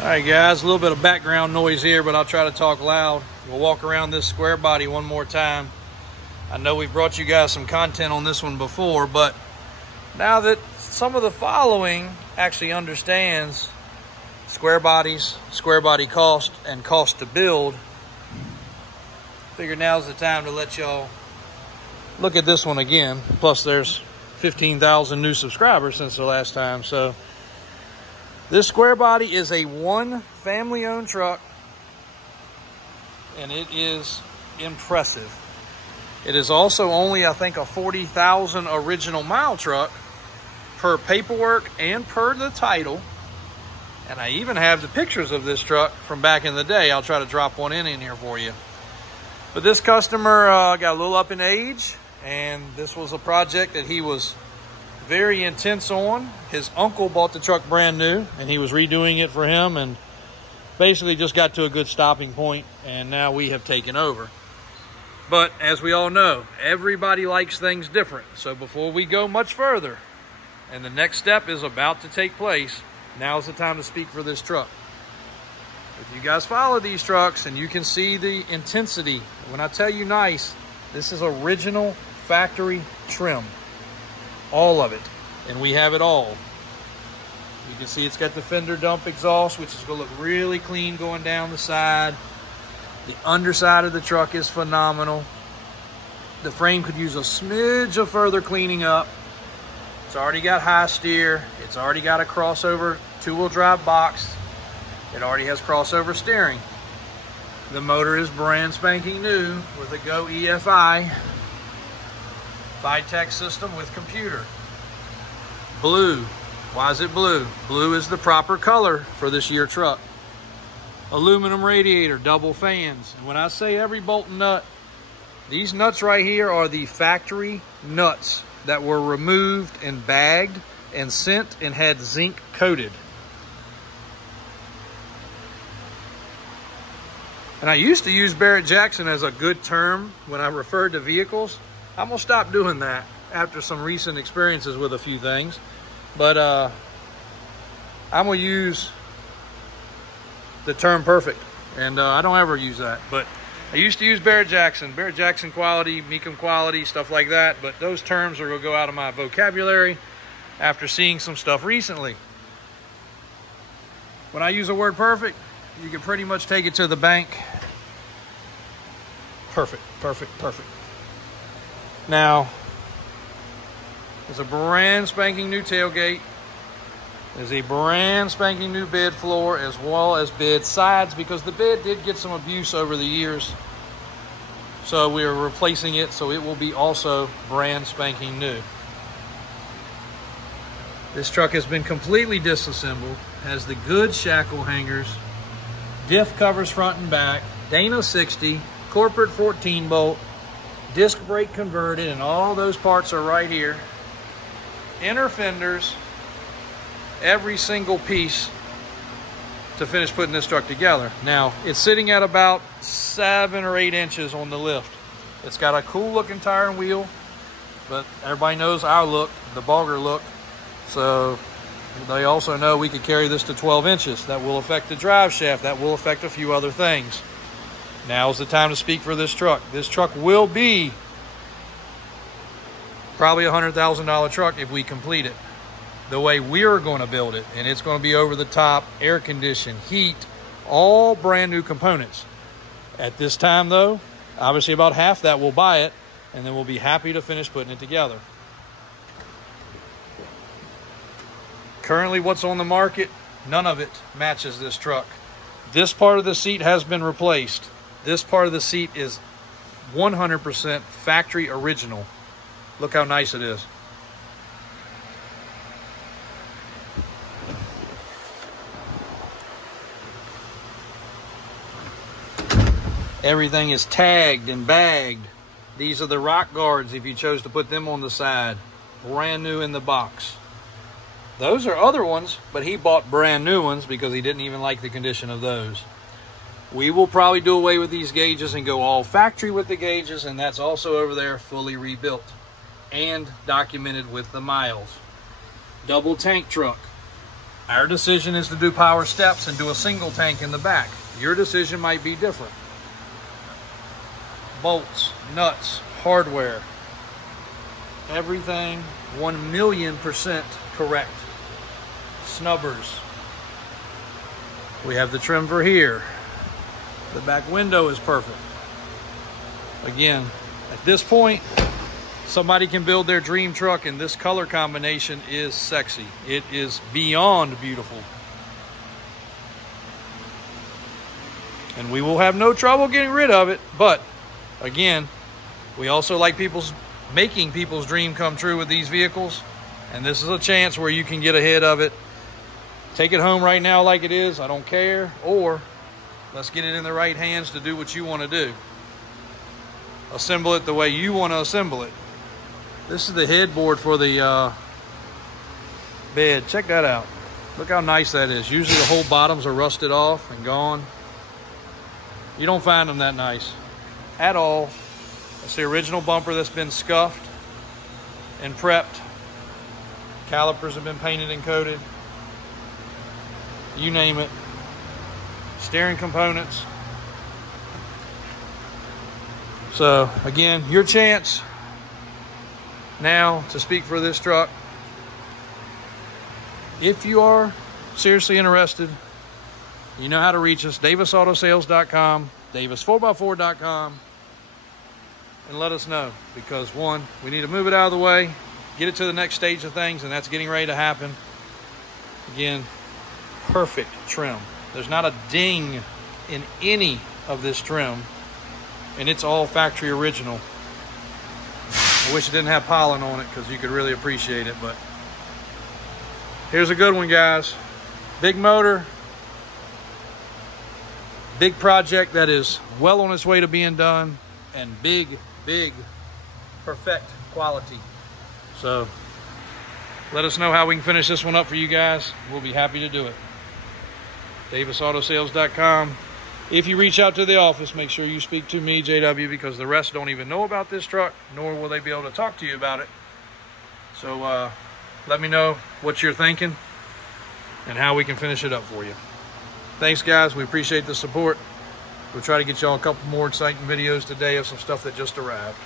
All right, guys, a little bit of background noise here, but I'll try to talk loud. We'll walk around this Squarebody one more time. I know we've brought you guys some content on this one before, but now that some of the following actually understands Squarebodies, Squarebody cost, and cost to build, I figured now's the time to let y'all look at this one again. Plus, there's 15,000 new subscribers since the last time, so this Squarebody is a one family-owned truck, and it is impressive. It is also only, I think, a 40,000 original mile truck per paperwork and per the title. And I even have the pictures of this truck from back in the day. I'll try to drop one in here for you. But this customer got a little up in age, and this was a project that he was very intense on. His uncle bought the truck brand new, and he was redoing it for him, and basically just got to a good stopping point, and now we have taken over. But as we all know, everybody likes things different. So before we go much further, and the next step is about to take place, now's the time to speak for this truck. If you guys follow these trucks, and you can see the intensity, when I tell you nice, this is original factory trim. All of it, and we have it all. You can see it's got the fender dump exhaust, which is going to look really clean going down the side. The underside of the truck is phenomenal. The frame could use a smidge of further cleaning up. It's already got high steer. It's already got a crossover two-wheel drive box. It already has crossover steering. The motor is brand spanking new with a Go EFI Vitec system with computer. Blue. Why is it blue? Blue is the proper color for this year truck. Aluminum radiator, double fans. And when I say every bolt and nut, these nuts right here are the factory nuts that were removed and bagged and sent and had zinc coated. And I used to use Barrett-Jackson as a good term when I referred to vehicles. I'm gonna stop doing that after some recent experiences with a few things. But I'm gonna use the term perfect. And I don't ever use that. But I used to use Barrett-Jackson quality, Mecum quality, stuff like that. But those terms are gonna go out of my vocabulary after seeing some stuff recently. When I use the word perfect, you can pretty much take it to the bank. Perfect, perfect, perfect. Now, there's a brand spanking new tailgate. There's a brand spanking new bed floor, as well as bed sides, because the bed did get some abuse over the years. So we are replacing it, so it will be also brand spanking new. This truck has been completely disassembled, has the good shackle hangers, diff covers front and back, Dana 60, corporate 14 bolt, disc brake converted, and all those parts are right here. Inner fenders, every single piece to finish putting this truck together. Now, it's sitting at about 7 or 8 inches on the lift. It's got a cool looking tire and wheel, but everybody knows our look, the Bogger look. So they also know we could carry this to 12 inches. That will affect the drive shaft. That will affect a few other things. Now's the time to speak for this truck. This truck will be probably a $100,000 truck if we complete it the way we're going to build it. And it's going to be over the top, air conditioned, heat, all brand new components. At this time though, obviously about half that we'll buy it, and then we'll be happy to finish putting it together. Currently what's on the market, none of it matches this truck. This part of the seat has been replaced. This part of the seat is 100% factory original. Look how nice it is. Everything is tagged and bagged. These are the rock guards if you chose to put them on the side. Brand new in the box. Those are other ones, but he bought brand new ones because he didn't even like the condition of those. We will probably do away with these gauges and go all factory with the gauges, and that's also over there fully rebuilt and documented with the miles. Double tank truck. Our decision is to do power steps and do a single tank in the back. Your decision might be different. Bolts, nuts, hardware, everything 1,000,000% correct. Snubbers. We have the trim for here. The back window is perfect. Again, at this point, somebody can build their dream truck, and this color combination is sexy. It is beyond beautiful. And we will have no trouble getting rid of it. But again, we also like making people's dream come true with these vehicles. And this is a chance where you can get ahead of it. Take it home right now like it is, I don't care. Or let's get it in the right hands to do what you want to do. Assemble it the way you want to assemble it. This is the headboard for the bed. Check that out. Look how nice that is. Usually the whole bottoms are rusted off and gone. You don't find them that nice at all. It's the original bumper that's been scuffed and prepped. Calipers have been painted and coated. You name it. Steering components. So again, your chance now to speak for this truck. If you are seriously interested, you know how to reach us. DavisAutoSales.com, Davis4x4.com, and let us know. Because one, we need to move it out of the way, get it to the next stage of things, and that's getting ready to happen. Again, perfect trim. There's not a ding in any of this trim, and it's all factory original. I wish it didn't have pollen on it because you could really appreciate it, but here's a good one, guys. Big motor, big project that is well on its way to being done, and big, perfect quality. So let us know how we can finish this one up for you guys. We'll be happy to do it. DavisAutoSales.com. If you reach out to the office, make sure you speak to me, JW, because the rest don't even know about this truck, nor will they be able to talk to you about it. So let me know what you're thinking and how we can finish it up for you. Thanks, guys. We appreciate the support. We'll try to get y'all a couple more exciting videos today of some stuff that just arrived.